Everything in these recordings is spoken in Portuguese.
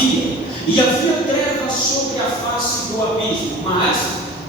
vazia, e havia trevas sobre a face do abismo, mas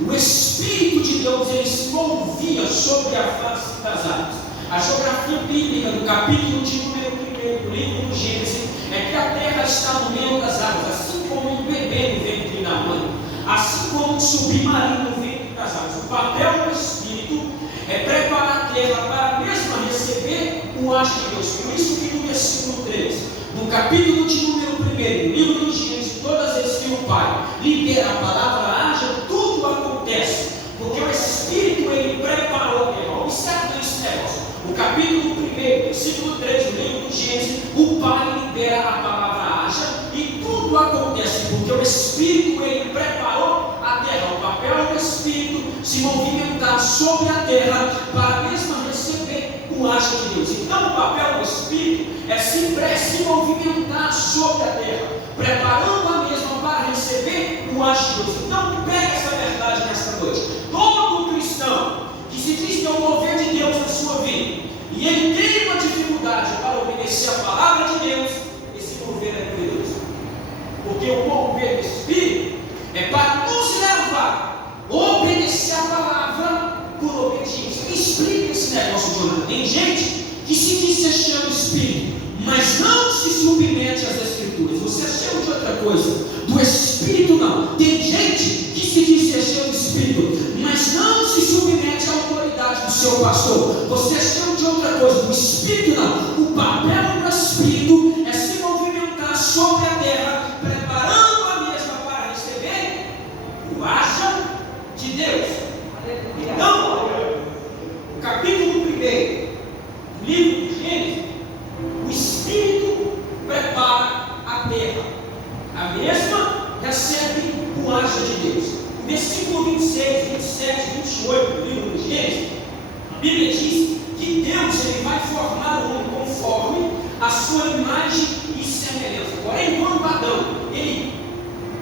o Espírito de Deus ele se movia sobre a face das águas. A geografia bíblica do capítulo de número 1 do livro do Gênesis é que a terra está no meio das águas, assim como um bebê no ventre da mãe, assim como um submarino no ventre das águas. O papel do Espírito é preparar a terra para mesmo receber o agir de Deus. Por isso que no versículo 3, no capítulo de número 1 do livro do Gênesis, todas as vezes que o Pai libera a palavra haja, tudo acontece, porque o Espírito ele preparou a terra. Observe esse negócio. No capítulo 1, versículo 3 do livro do Gênesis, o Pai libera a palavra haja e tudo acontece, porque o Espírito ele preparou a terra. O papel do Espírito se movimentar sobre a terra para mesmo receber o agir de Deus. Então o papel do Espírito é se movimentar sobre a terra, preparando a mesma para receber o agir de Deus. Então pega essa verdade nesta noite. Todo cristão que se diz ter o mover de Deus na sua vida, e ele tem uma dificuldade para obedecer a palavra de Deus, esse mover é poderoso. Porque o mover do Espírito é para nos levar a obedecer a palavra por obediência. Me explica esse negócio, Jonathan. Tem gente que se diz ser cheio do Espírito, mas não se submete às Escrituras. Você é cheio de outra coisa, do Espírito não. Tem gente que se diz ser cheio do Espírito, mas não se submete à autoridade do seu pastor. Você é cheio de outra coisa, do Espírito não. O papel do Espírito é se movimentar sobre a terra, preparando a mesma para receber o haja de Deus. Então, o capítulo 1 do livro de Gênesis, o Espírito prepara a terra, a mesma recebe o haja de Deus. O versículo 26, 27, 28 do livro de Gênesis, a Bíblia diz que Deus ele vai formar o homem conforme a sua imagem e semelhança. Porém, quando Adão,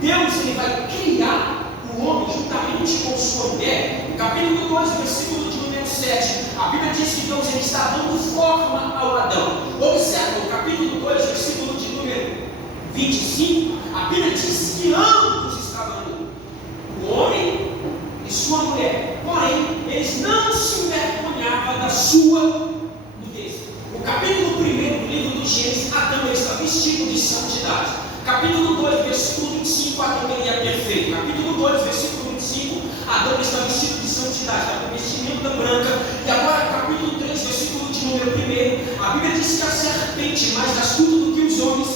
Deus ele vai criar o homem juntamente com sua mulher. No capítulo 2, versículo de número 7, a Bíblia diz que Deus ele está dando forma ao Adão. Observe, no capítulo 2, versículo de número 25, a Bíblia diz que ambos estavam nus, o homem e sua mulher. Porém, eles não se envergonhavam da sua nudez. O capítulo 1 do livro do Gênesis, Adão ele está vestido de santidade. Capítulo 2, versículo 25, Adão ele é perfeito. Capítulo 2, versículo 25, Adão está vestido de santidade, está com vestimenta branca. E agora, capítulo 3, versículo de número 1, a Bíblia diz que a serpente, mais astuta do que os homens,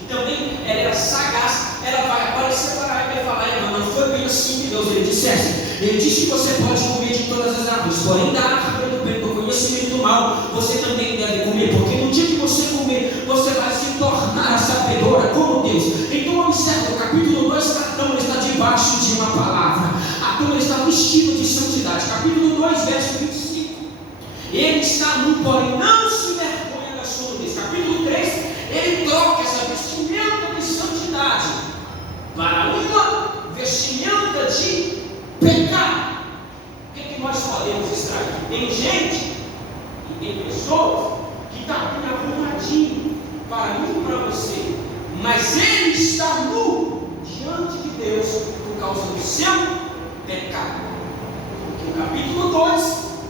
e também ela era sagaz, ela vai aparecer para ela e vai falar: não foi bem assim que Deus ele dissesse. Ele disse que você pode comer de todas as árvores, porém da árvore do bem, do conhecimento do mal, você também deve comer, porque no dia que você comer, você vai se tornar sabedora como Deus. Então observe, o capítulo 2, Adão está debaixo de uma palavra, Adão está vestido de santidade. Capítulo 2, verso 25, ele está nu, porém não se envergonha da sua nudez. Capítulo 3, ele troca essa vestimenta de santidade para uma vestimenta de pecado. O que nós podemos extrair? Tem gente e tem pessoas que estão bem arrumadinho para mim e para você, mas ele está nu diante de Deus por causa do seu pecado. Porque o capítulo 2,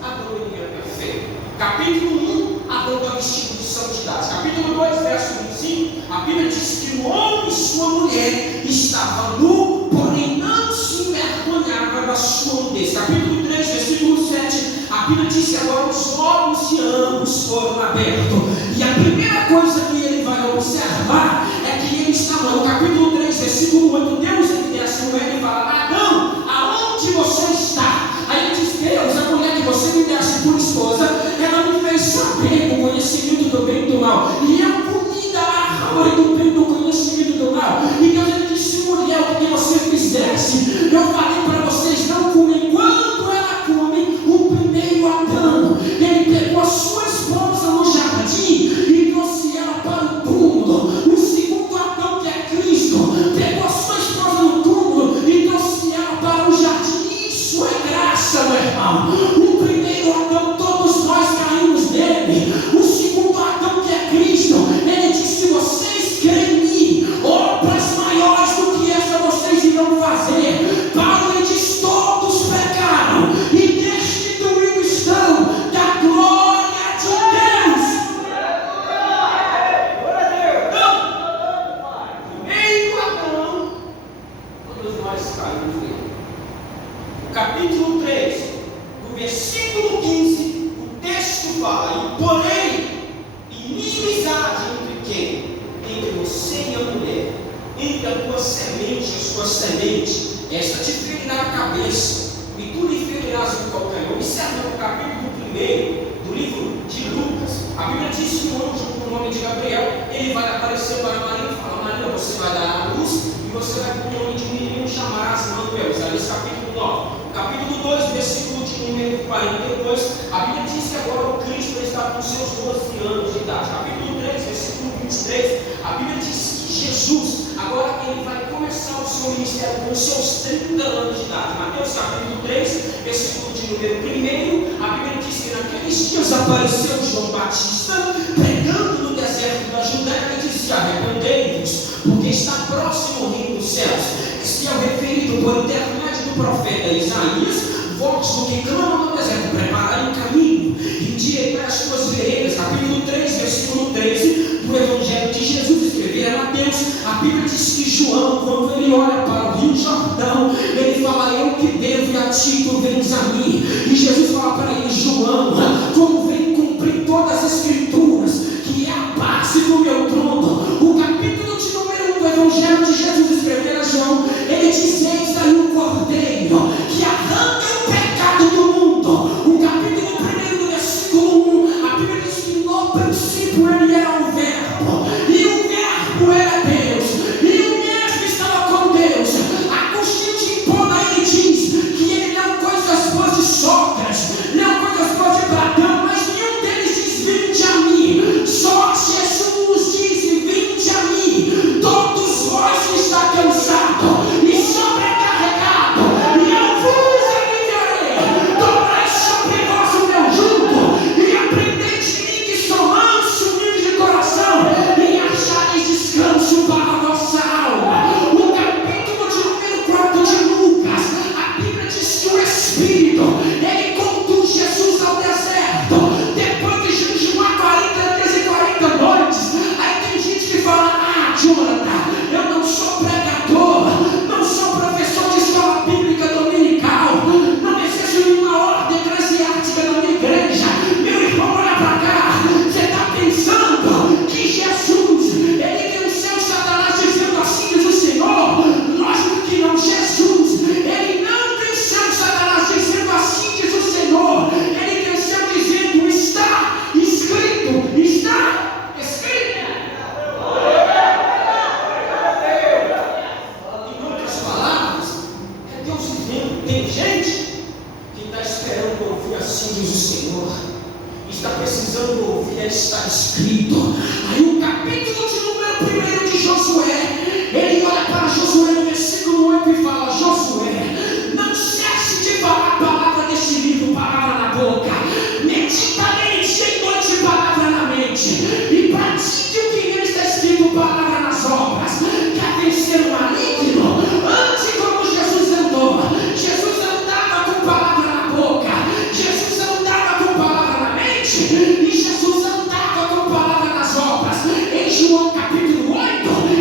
Adão ele era perfeito. Capítulo 1, Adão está vestido de santidade. Capítulo 2, verso 25, a Bíblia diz que o homem e sua mulher estavam nu, porém não se envergonhava da sua nudez. Capítulo 3, versículo 7, a Bíblia diz que agora os olhos de ambos foram abertos. E a primeira coisa que ele vai observar é que ele está no capítulo 3, versículo 8, Deus ele desce no meio e fala: Adão, aonde você está? Aí ele diz: Deus, a mulher que você me desse por esposa, ela me fez saber o conhecimento do bem e do mal, e eu comi da árvore do bem e do conhecimento do mal. E Deus ele disse: mulher, o que você fizesse, eu falei para vocês não comer. Quando ela come, o primeiro Adão, ele pegou a sua esposa no jardim e trouxe ela para o túmulo. O semente, esta te ferirá a cabeça, e tu lhe ferirás o calcanhar. Observa no capítulo 1 do livro de Lucas, a Bíblia diz que um anjo com o nome de Gabriel, ele vai aparecer para Maria e fala: Maria, você vai dar à luz, e você vai com o nome de um menino, chamarás Emanuel. Isaías capítulo 9. Capítulo 2, versículo de número 42, a Bíblia diz que agora o Cristo está com seus 12 anos de idade. Capítulo 3, versículo 23, a Bíblia diz que Jesus, agora ele vai começar o seu ministério com seus 30 anos de idade. Mateus capítulo 3, versículo de número 1, a Bíblia diz que naqueles dias apareceu João Batista, pregando no deserto da Judéia, e dizia: arrependei-vos, porque está próximo o reino dos céus. Esse é o referido por intermédio do profeta Isaías: voz do que clama no deserto, preparai um caminho, endireitai as suas veredas. Capítulo 3, versículo 13 do Evangelho de Jesus, escrever a Mateus. A Bíblia diz que João, quando ele olha para o Rio Jordão, ele fala: eu que devo, e a ti tu vens a mim. E Jesus fala para ele: João, como vem cumprir todas as escrituras, que é a base do meu trono. O capítulo de número 1 do Evangelho de Jesus, escrever a João, ele diz: eis aí o Cordeiro que arranca o pecado do mundo. O capítulo 1 do versículo 1, a Bíblia diz que no princípio ele era o Verbo, e o Verbo era Deus, e o mesmo estava com Deus. Agostinho de Hipona, ele diz que ele não coisas boas de Sócrates, não coisas boas de Platão, mas nenhum deles diz: vinde a mim. Só Jesus disse: vinde a mim, todos vós que está cansado e sobrecarregado, e eu vos aliviarei. Tomai sobre vós o meu jugo, e aprendei de mim, que sou manso e humilde de coração, e achareis descanso para a vossa alma. O capítulo de número 4 de Lucas, a Bíblia diz que o Espírito, ele conduz Jesus ao deserto, depois de jejuar 40 dias e 40 noites. Aí tem gente que fala: ah, Jonathan, eu não sou pregador, não sou professor de escola bíblica dominical, não exerço nenhuma ordem eclesiástica na minha igreja. Meu irmão, olha para cá. Você está pensando que Jesus, ele venceu Satanás dizendo: assim diz o Senhor? Lógico que não. Jesus, ele não venceu Satanás dizendo: assim diz o Senhor. Ele venceu dizendo: está escrito, está escrito. Em outras palavras, é Deus dizendo: tem gente que está esperando ouvir assim diz o Senhor, está precisando ouvir, está escrito. Aí o capítulo de número 1 de Josué, ele olha para Josué no versículo 8 e fala: Josué, não cesse de falar a palavra desse livro, palavra na boca, medita nele dia e noite, palavra na mente, e pratique o que nele está escrito, palavra nas obras. Quer vencer o maligno? Ande como Jesus andou. Jesus andava com palavra na boca, Jesus andava com palavra na mente, e Jesus andava com palavra nas obras. Em João capítulo 8,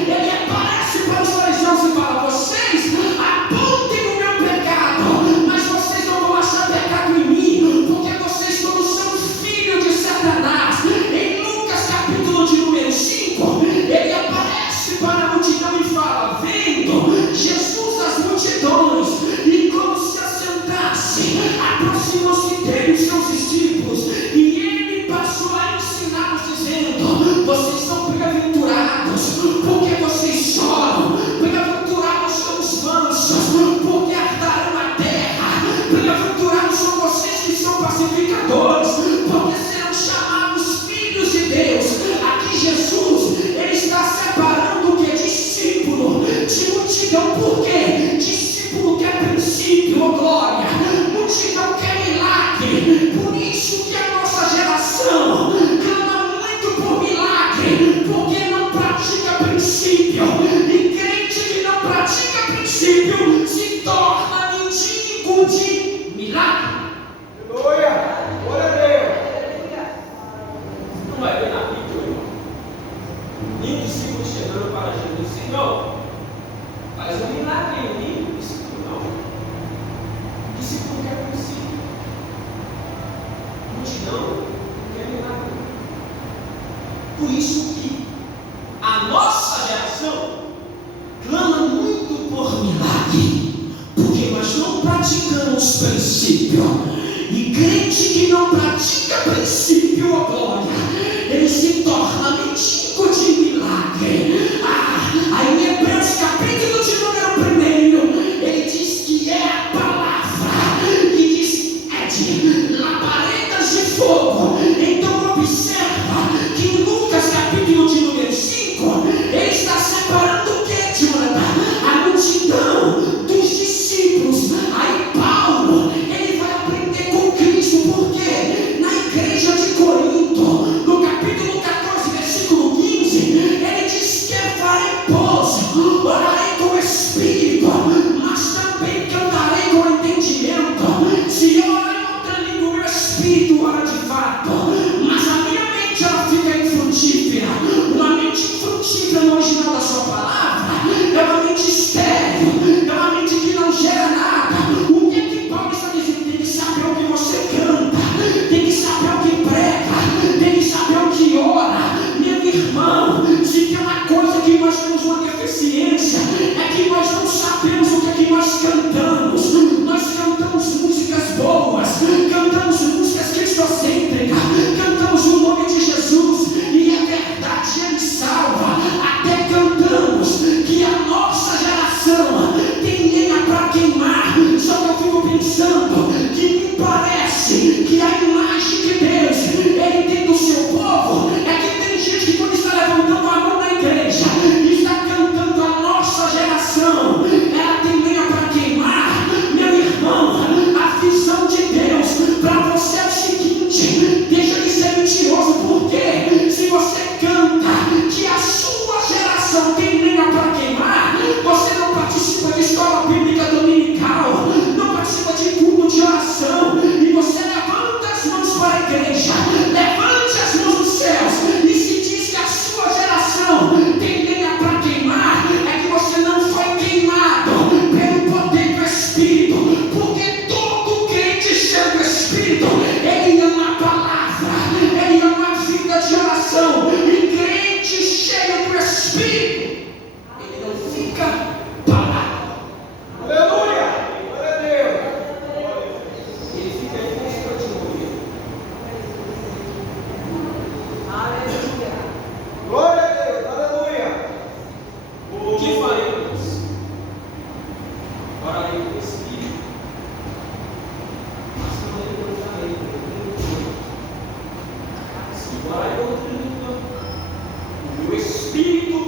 ele aparece para os fariseus e fala: vocês apontem o meu pecado, mas vocês não vão achar pecado em mim, porque vocês todos são filhos de Satanás. Em Lucas capítulo de número 5, ele aparece para a multidão e fala: vendo Jesus as multidões, e como se assentasse, aproximou-se dele os seus discípulos, e ele passou a ensiná-los, dizendo: vocês são bem-aventurados, porque vocês choram. Bem-aventurados são os mansos, porque herdarão a terra. Bem-aventurados são vocês que são pacificadores, porque serão chamados filhos de Deus. Aqui Jesus, ele está separando o que é discípulo de multidão. Por quê? Discípulo quer princípio, oh glória. Multidão quer milagre. Por isso que a nossa geração clama muito por milagre, porque não pratica princípio. E crente que não pratica princípio se torna mendigo de milagre. Aleluia! Glória a Deus! Não vai ver na Bíblia, irmão, nenhum discípulo chegando para Jesus: Senhor, faz um milagre em mim. Discípulo não. Discípulo quer princípio. Multidão quer milagre. Por isso que a nossa geração clama muito por milagre. milagre, porque nós não praticamos princípio. E crente que não pratica princípio ou glória, ele se torna mendigo de milagre. Aí em Hebreus capítulo de número 1, ele diz que é a palavra, e diz labaredas de fogo. Então observa que em Lucas capítulo de número 5, ele está separando o que, Jonathan? A multidão dos discípulos. Aí Paulo, ele vai aprender com Cristo, porque na igreja de Corinto, no capítulo 14, versículo 15, ele diz que farei pouso, orarei com o Espírito, mas também cantarei com entendimento. Se eu orar em outra língua, o meu Espírito ora de fato, mas a minha mente ela fica infrutífera. Uma mente infrutífera no original da sua palavra é uma mente estéril, é uma mente que não gera nada. O que é que Paulo está dizendo? Tem que saber o que você canta, tem que saber o que prega, tem que saber o que ora. Meu irmão, se tem uma coisa que nós temos uma deficiência, é que nós não sabemos o que é que nós cantamos. Nós cantamos músicas boas, cantamos músicas cristocêntricas, cantamos o nome de Jesus, e é verdade, ele salva. Até cantamos que a nossa geração tem lenha para queimar. Só que eu fico pensando que me parece que a imagem de Deus ele tem do seu povo é que tem gente que quando está levantando a mão na igreja está cantando a nossa geração, ela tem lenha para queimar. Meu irmão, a visão de Deus para você é o seguinte: deixa de ser mentiroso, porque se você canta que a sua geração tem lenha para queimar, você não participa de escola bíblica dominical, não participa de culto de oração, e você levanta as mãos para a igreja, levante as mãos dos céus, e se diz que a sua geração tem lenha para queimar, é que você não foi queimado pelo poder do Espírito, porque todo crente cheio do Espírito, ele ama a palavra, ele ama a vida de oração. E crente cheio do Espírito, ele não fica parado. Aleluia! Glória a Deus! Ele fica em constante movimento. Glória a Deus! Aleluia! O que faremos? Orarei com o Espírito, mas também cantarei com entendimento. Se orar em outra língua, o meu Espírito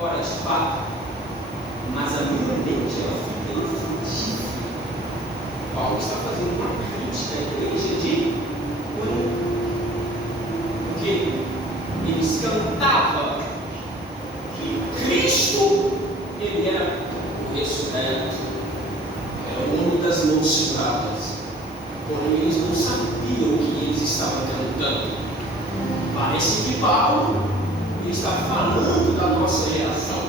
ora de fato, mas a minha mente ela fica infrutífera. Paulo está fazendo uma crítica à igreja de Corinto, porque eles cantavam que Cristo ele era o ressurreto, era o homem das mãos curadas, porém eles não sabiam o que eles estavam cantando. Parece que Paulo ele está falando da nossa geração.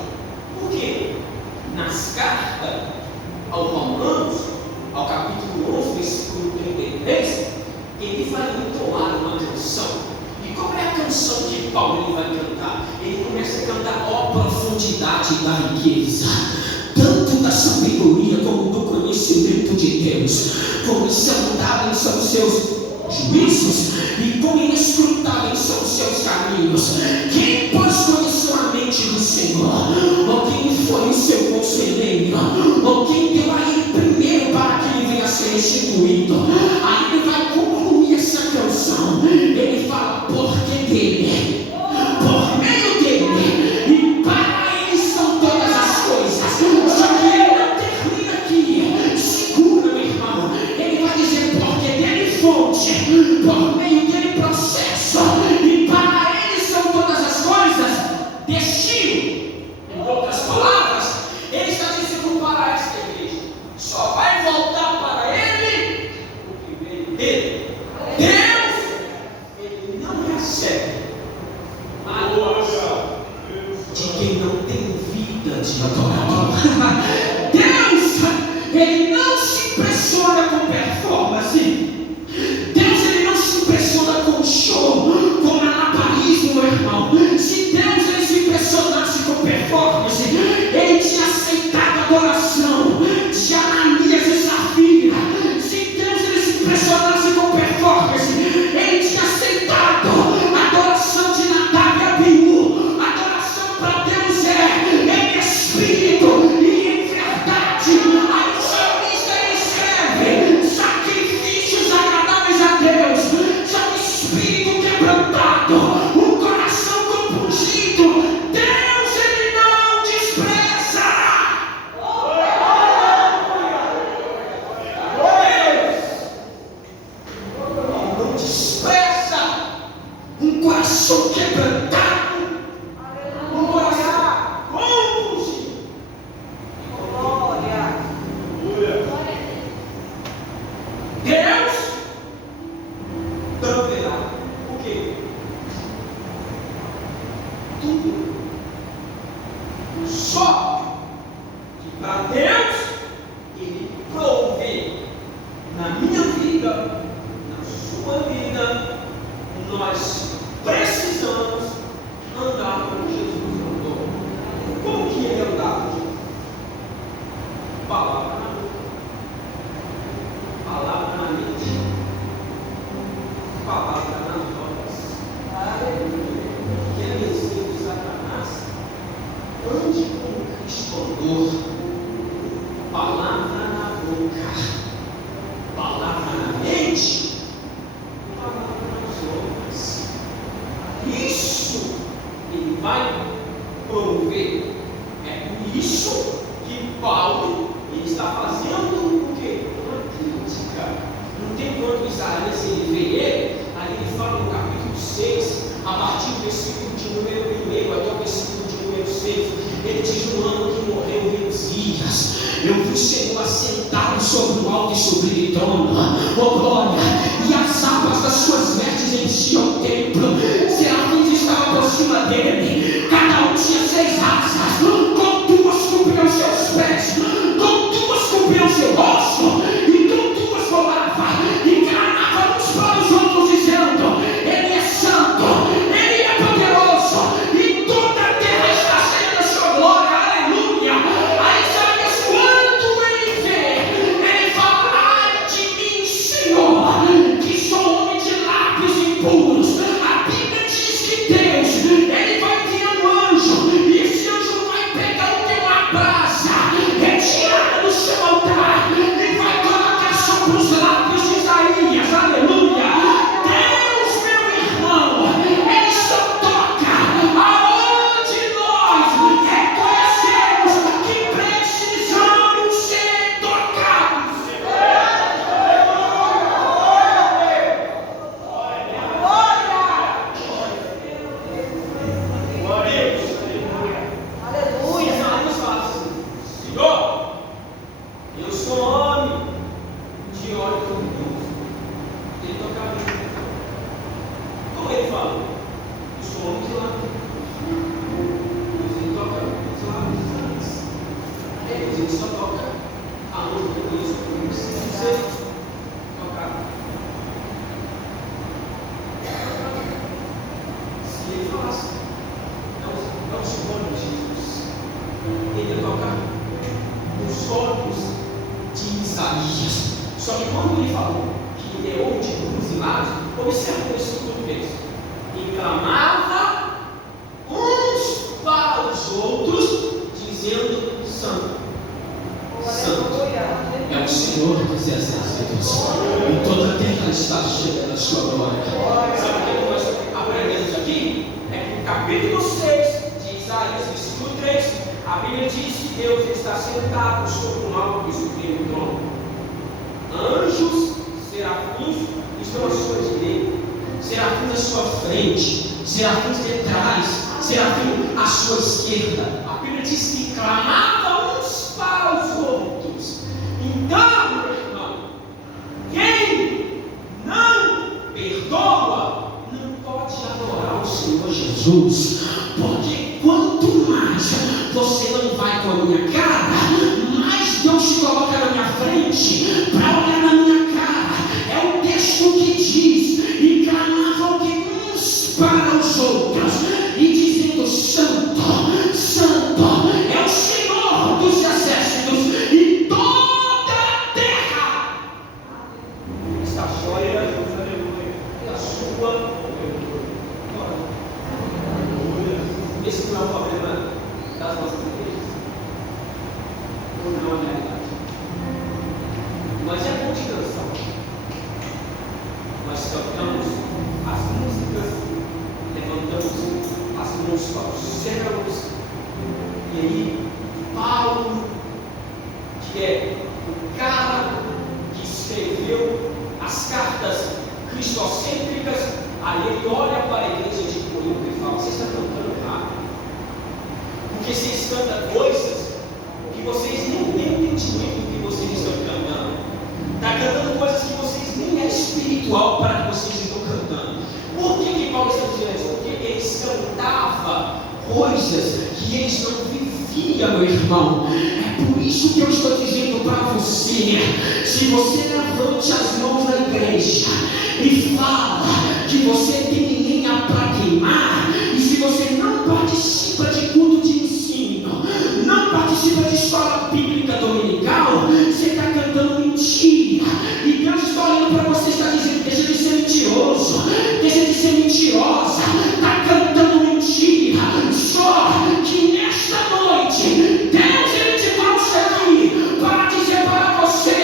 Por quê? Nas cartas aos Romanos, ao capítulo 11, versículo 33, ele vai entoar uma canção. E qual é a canção que Paulo ele vai cantar? Ele começa a cantar: ó profundidade da riqueza, tanto da sabedoria como do conhecimento de Deus, como insondáveis são os seus juízos e como inescrutáveis são os seus caminhos. Quem, pois, conheceu a mente do Senhor? Ou quem foi o seu conselheiro? Ou quem deu a ele primeiro para que ele venha a ser restituído? Aí ele vai concluir essa canção. Ele fala: porque dele, por meio dele e para ele são todas as coisas. Só que ele não termina aqui. Segura, meu irmão. Ele vai dizer: porque dele fonte, por meio dele processo, e para ele são todas as coisas. Destino. Em outras palavras, ele está dizendo para esta igreja: só vai voltar para ele o que veio dele. Deus, ele não recebe a glória de quem não tem vida de adorador. Deus, ele não se impressiona com performance. Deus, ele não se impressiona com show, com malabarismo, meu irmão. Se Deus ele se impressionasse com performance, ele tinha aceitado a adoração. Só que para Deus, Ele provê na minha vida, na sua vida, nós precisamos andar como Jesus andou. Como que Ele andava? Palavra na boca, palavra na mente, palavra nas obras. Que é vencer o Satanás. Ande como Cristo andou. Palavra na boca, palavra na mente, palavra nas obras. Isso Ele vai promover. É por isso que Paulo está fazendo o quê? Uma crítica. Não tem quanto Isaías ele vê ele, aí ele fala no capítulo 6, a partir do versículo de número 1 até o versículo de número 6, ele diz: no ano que morreu Uzias, eu vi o Senhor assentado sobre o alto e sublime trono, oh glória, e as abas das suas vestes enchiam o templo, serafins estavam por cima dele, cada um tinha 6 asas, com 2 cobriam seus pés, com 2 cobriam seu rosto, e com 2 voava, e clamava uns para os outros, dizendo: Ele é santo, Ele é poderoso, e toda a terra está cheia da sua glória, aleluia. Aí Isaías, quando ele vê, ele fala: ai de mim, Senhor, que sou homem de lábios impuros. A Bíblia diz que Deus, Ele vai enviar um anjo, e esse anjo vai pegar o teu brasa retirada do seu altar e vai colocar sobre os lábios de Isaías, aleluia. Deus, meu irmão, Ele só toca aonde nós reconhecemos que precisamos ser tocados. Isaías fala assim: Senhor, eu sou homem de olhos humildes. Ele tocava em mim. Como ele fala? Eu sou homem de lábios. Deus, ele toca os lábios. Deus, ele só toca aonde eu conheço que eu preciso ser tocado. Se ele falasse, não se nome de Jesus, ele ia tocar nos olhos de Isaías. Só que quando ele falou que ele é homem de cruz e lábios, observa isso tudo fez. E clamava uns para os outros, dizendo: Santo, Santo é o Senhor dos exércitos, e toda a terra está cheia da sua glória. Sabe o que nós aprendemos aqui? É que no capítulo 6 de Isaías, versículo 3, a Bíblia diz que Deus está sentado sobre um alto e sublime trono. Anjos, serafins estão à sua direita, serafins à sua frente, serafins detrás, serafins à sua esquerda. A Bíblia diz que clamavam uns para os outros. Então, meu irmão, quem não perdoa não pode adorar o Senhor Jesus, porque quanto mais você não vai com a minha cara, mais Deus se coloca na minha frente para olhar na minha cara. É o texto que diz: e clamavam que uns para os outros, e dizendo: Santo, Santo é o Senhor dos exércitos, e toda a terra está cheia da sua glória. Esse não é o problema das nossas igrejas, não é uma realidade, mas é a continuação. Nós cantamos as músicas, levantamos as mãos para os céus, e aí Paulo, que é o cara que escreveu as cartas cristocêntricas, aí ele olha para a igreja de Corinto e fala: vocês estão cantando errado, porque vocês cantam coisas que vocês nem têm entendimento do que vocês estão cantando. Está cantando coisas que vocês nem é espiritual para que vocês estão cantando. Por que Paulo está dizendo isso? Porque eles cantavam coisas que eles não viviam aleluia, meu irmão. É por isso que eu estou dizendo para você: se você levante as mãos na igreja e fala que você tem lenha para queimar, e se você não participa de culto de ensino, não participa de escola bíblica dominical, você está cantando mentira. E Deus está olhando para você e está dizendo: deixa de ser mentiroso, deixa de ser mentirosa, está cantando mentira. Só que nesta noite Deus ele te trouxe aqui para dizer para você: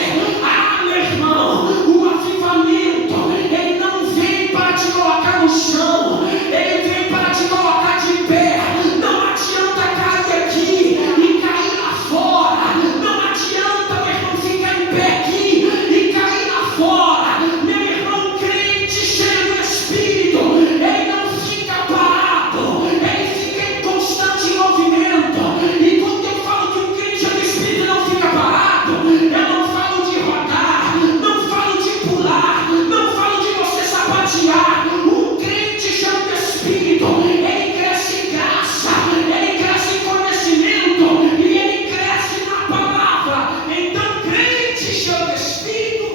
ah, meu irmão, o avivamento ele não vem para te colocar no chão, ele vem para te colocar de pé. Não adianta cair aqui e cair lá fora, não adianta, meu irmão, ficar em pé aqui e cair lá fora. Meu irmão, crente cheio do Espírito, ele não fica parado, ele fica em constante movimento. E quando eu falo que o crente cheio do Espírito não fica parado, eu não falo de rodar, não falo de pular, não falo de você sapatear. O crente cheio do Espírito, ele cresce em graça, ele cresce em conhecimento e ele cresce na palavra. Então, crente cheio do Espírito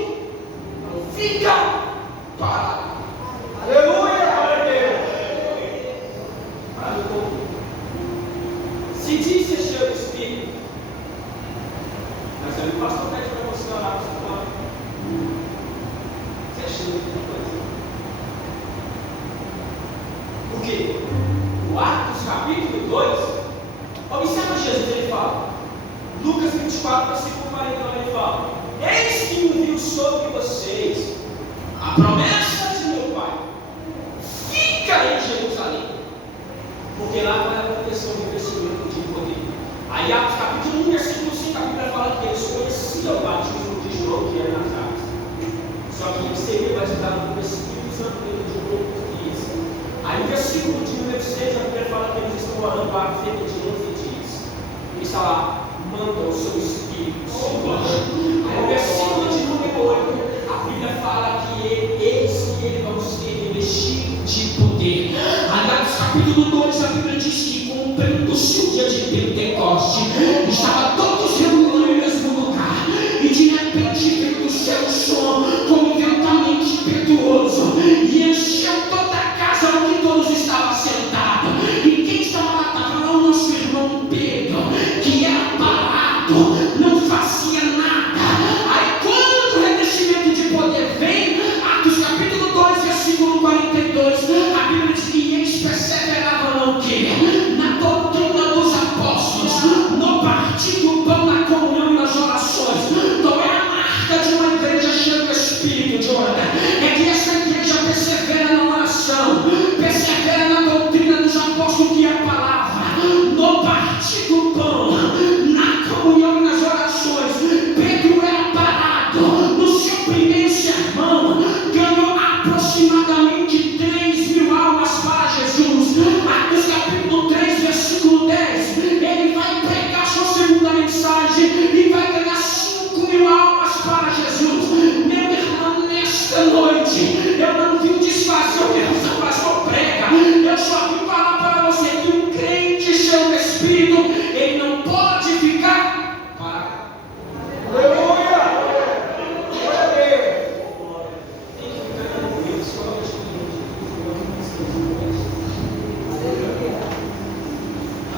não fica parado. Aleluia. Se diz ser cheio do Espírito, mas aí o pastor pede para você orar para você falar: você é cheio de coisa. Por quê? O Atos capítulo 2, observa Jesus, ele fala, Lucas 24, versículo 49, ele fala: eis que envio sobre vocês a promessa de meu Pai, fica em Jerusalém, porque lá vai acontecer um revestimento de poder. Aí Atos capítulo 1, versículo 5, a Bíblia fala que eles conheciam o batismo de João, que era nas águas, só que eles seriam batizados pelo Espírito Santo dentro de poucos dias. Aí o versículo de número 6, a Bíblia fala que eles estão orando para a fé de 11 dias. Ele está lá: manda o seu Espírito, Senhor. Aí o versículo de número 8, a Bíblia fala que eles vão ser revestidos de poder. Aí Atos capítulo 2, a Bíblia diz que cumprindo-se o dia de Pentecoste, estava todos reunidos no mesmo lugar, e de repente veio do céu o som como um ventamento impetuoso, e encheu toda a casa onde todos estavam sentados. E quem estava lá? Estava lá o nosso irmão Pedro, que era parado, não fazia nada. Aí quando o revestimento de poder vem, Atos capítulo 2, versículo 42, a Bíblia diz que eles perseveravam no quê? Na doutrina dos apóstolos, no partir do pão, na comunhão e nas orações. Não é a marca de uma igreja cheia do Espírito, Jordan, é que essa igreja persevera na oração, persevera na doutrina dos apóstolos, que é a palavra, no partir do pão, na comunhão e nas orações. Pedro era parado, no seu primeiro sermão ganhou aproximadamente 3.000 almas para Jesus. Atos capítulo 3, versículo 10, ele vai pregar sua segunda mensagem e vai ganhar 5.000 almas para Jesus. Meu irmão, nesta noite eu não vim desfazer o que o pastor prega, eu só vim falar para você que um crente cheio do Espírito, ele não pode ficar parado. Aleluia. Glória a Deus. Tem que ficar tranquilo, só hoje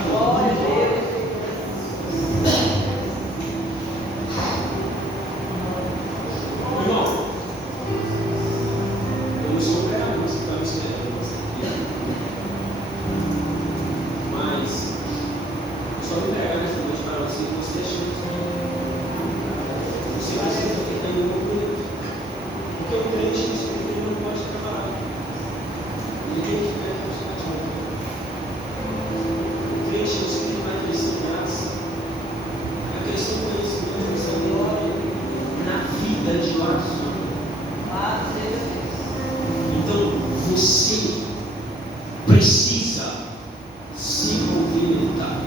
Glória a Deus. irmão, eu não sou pregador, você está me esperando, mas eu só vou pregar nessa noite para você que você é cheio do Espírito. Você precisa ficar em um momento, porque o crente no Espírito não pode ficar parado, ele tem que ficar constante. O crente no Espírito vai crescer em graça, vai crescer em conhecimento, vai crescer em glória, na vida de oração. Então você precisa se movimentar.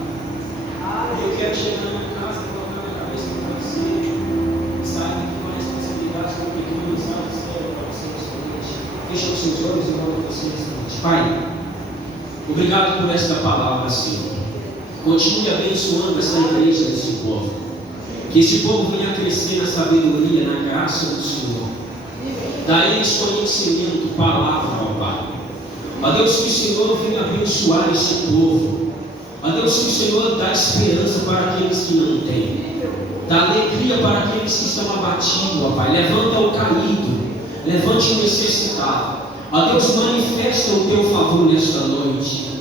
Eu quero chegar na minha casa e colocar minha cabeça no travesseiro, sair com a responsabilidade com o que eu espero para você nesta noite. Feche os seus olhos e manda você nesta noite. Pai, obrigado por esta palavra, Senhor. Continue abençoando essa igreja, esse povo. Que esse povo venha crescer na sabedoria, na graça do Senhor. Dá eles conhecimento, palavra, ó Pai. Ó Deus, que o Senhor venha abençoar esse povo. Ó Deus, que o Senhor dá esperança para aqueles que não têm. Dá alegria para aqueles que estão abatidos, ó Pai. Levanta o caído, levante o necessitado. Ó Deus, manifesta o teu favor nesta noite.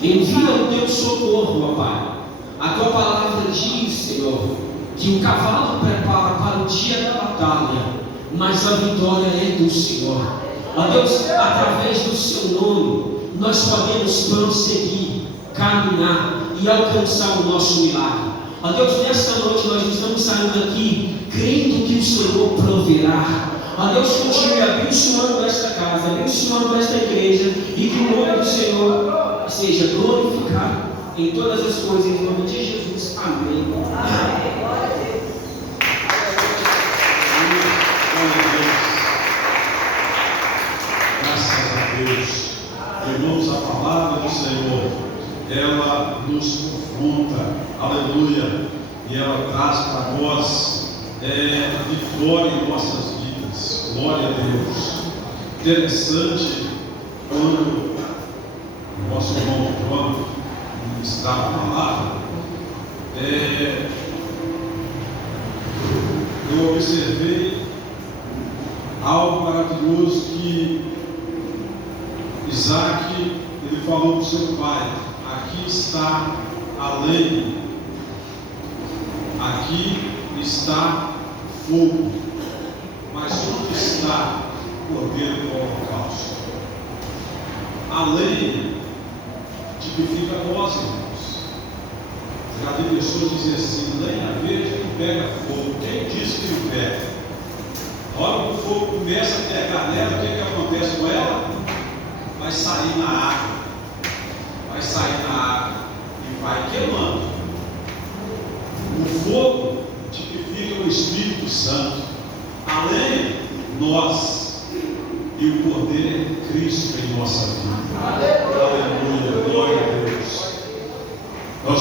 Envia o teu socorro, ó Pai. A tua palavra diz, Senhor, que o cavalo prepara para o dia da batalha, mas a vitória é do Senhor. Ó Deus, através do seu nome, nós podemos prosseguir, caminhar e alcançar o nosso milagre. Ó Deus, nesta noite nós estamos saindo aqui crendo que o Senhor proverá. Ó Deus, continue abençoando esta casa, abençoando esta igreja, e que o nome do Senhor seja glorificado em todas as coisas, em nome de Jesus. Amém. Amém. Glória a Deus. Graças a Deus. Irmãos, a palavra do Senhor, ela nos confronta, aleluia, e ela traz para nós vitória em nossas vidas. Glória a Deus. Interessante, quando o nosso irmão João ministrava a palavra, eu observei algo maravilhoso que Isaac, ele falou para o seu pai: aqui está a lei, aqui está fogo, mas onde está o cordeiro do holocausto? A lei tipifica nós, irmãos. Já vi pessoas dizer assim: lenha verde não pega fogo. Quem disse que não pega? A hora que o fogo começa a pegar nela, o que acontece com ela? Vai sair na água, vai sair na água e vai queimando. O fogo tipifica o Espírito Santo, a lenha, nós, e o cordeiro é Cristo em nossa vida. Aleluia, glória a Deus. Nós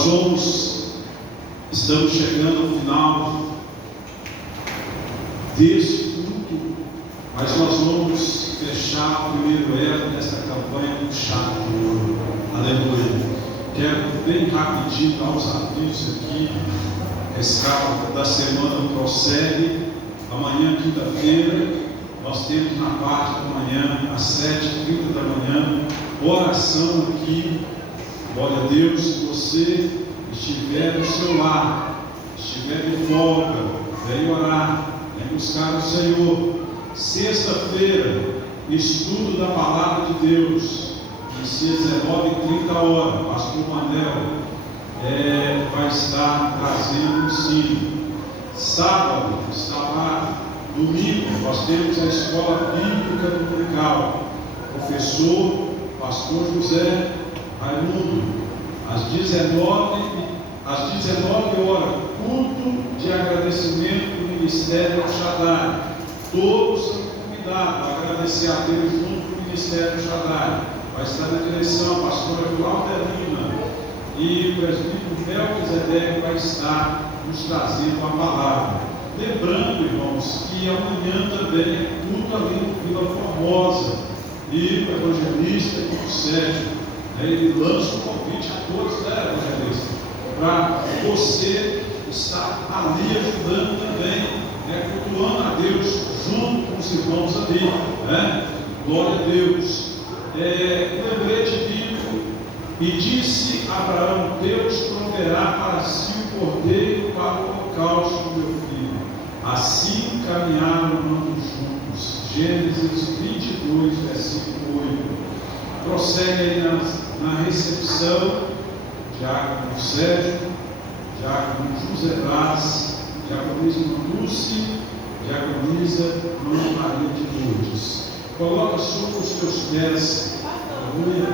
estamos chegando ao final desse culto, mas nós vamos fechar o primeiro elo desta campanha com chave de ouro. Aleluia. Quero bem rapidinho dar uns avisos aqui. A escala da semana prossegue. Amanhã, quinta-feira, nós temos na parte da manhã, às 7h30 da manhã, oração aqui. Glória a Deus. Se você estiver no seu lar, estiver de folga, vem orar, vem buscar o Senhor. Sexta-feira, estudo da palavra de Deus, inicia 19h30. Pastor Manel vai estar trazendo o ensino. Sábado está lá. Domingo nós temos a escola bíblica dominical. Professor Pastor José Raimundo, às 19 horas, culto de agradecimento do Ministério El Shaddai. Todos são convidados a agradecer a Deus junto com o Ministério El Shaddai. Vai estar na direção a pastora Claudelina, e o presbítero Melquisedeque vai estar nos trazendo a palavra. Lembrando, irmãos, que amanhã também é culto ali no Vila Formosa, e o evangelista o Sérgio, ele lança um convite a todos, evangelista, para você estar ali ajudando também, cultuando a Deus junto com os irmãos ali, glória a Deus. Lembrete bíblico: e disse Abraão: Deus proverá para si o cordeiro para o holocausto do meu filho. Assim caminharam ambos juntos. Gênesis 22, versículo 8. Prossegue aí na recepção, diácono Sérgio, diácono José Brás, diaconisa Dulce, diaconisa Maria de Lourdes. Coloca sobre os teus pés, aleluia.